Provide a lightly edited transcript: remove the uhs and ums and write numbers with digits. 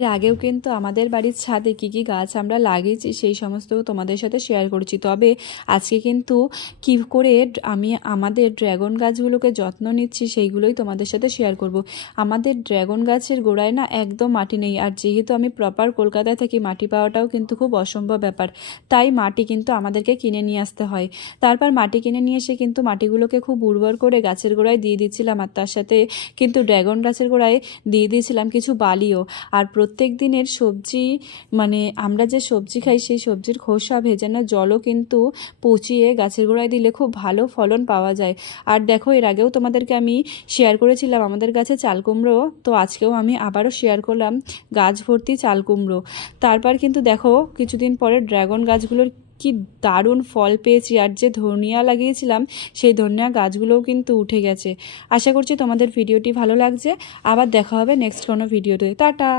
এর আগেও কিন্তু আমাদের বাড়ির ছাদে কী কী গাছ আমরা লাগিয়েছি সেই সমস্ত তোমাদের সাথে শেয়ার করছি। তবে আজকে কিন্তু কী করে আমি আমাদের ড্রাগন গাছগুলোকে যত্ন নিচ্ছি সেইগুলোই তোমাদের সাথে শেয়ার করব। আমাদের ড্রাগন গাছের গোড়ায় না একদম মাটি নেই, আর যেহেতু আমি প্রপার কলকাতায় থাকি মাটি পাওয়াটাও কিন্তু খুব অসম্ভব ব্যাপার। তাই মাটি কিন্তু আমাদেরকে কিনে নিয়ে আসতে হয়। তারপর মাটি কিনে নিয়ে এসে কিন্তু মাটিগুলোকে খুব উর্বর করে গাছের গোড়ায় দিয়ে দিচ্ছিলাম, আর তার সাথে কিন্তু ড্রাগন গাছের গোড়ায় দিয়ে দিয়েছিলাম কিছু বালিও। আর প্রত্যেক দিনের সবজি মানে আমরা যে সবজি খাই সেই সবজির খোসা ভেজানো জলও কিন্তু পচিয়ে গাছের গোড়ায় দিলে খুব ভালো ফলন পাওয়া যায়। আর দেখো, এর আগেও তোমাদেরকে আমি শেয়ার করেছিলাম আমাদের গাছে চাল কুমড়ো, তো আজকেও আমি আবারও শেয়ার করলাম গাছ ভর্তি চাল কুমড়ো। তারপর কিন্তু দেখো কিছুদিন পরে ড্রাগন গাছগুলোর কি দারুণ ফল পেয়েছি, আর যে ধনিয়া লাগিয়েছিলাম সেই ধনিয়া গাছগুলোও কিন্তু উঠে গেছে। আশা করছি তোমাদের ভিডিওটি ভালো লাগছে। আবার দেখা হবে নেক্সট কোনো ভিডিওতে। টাটা।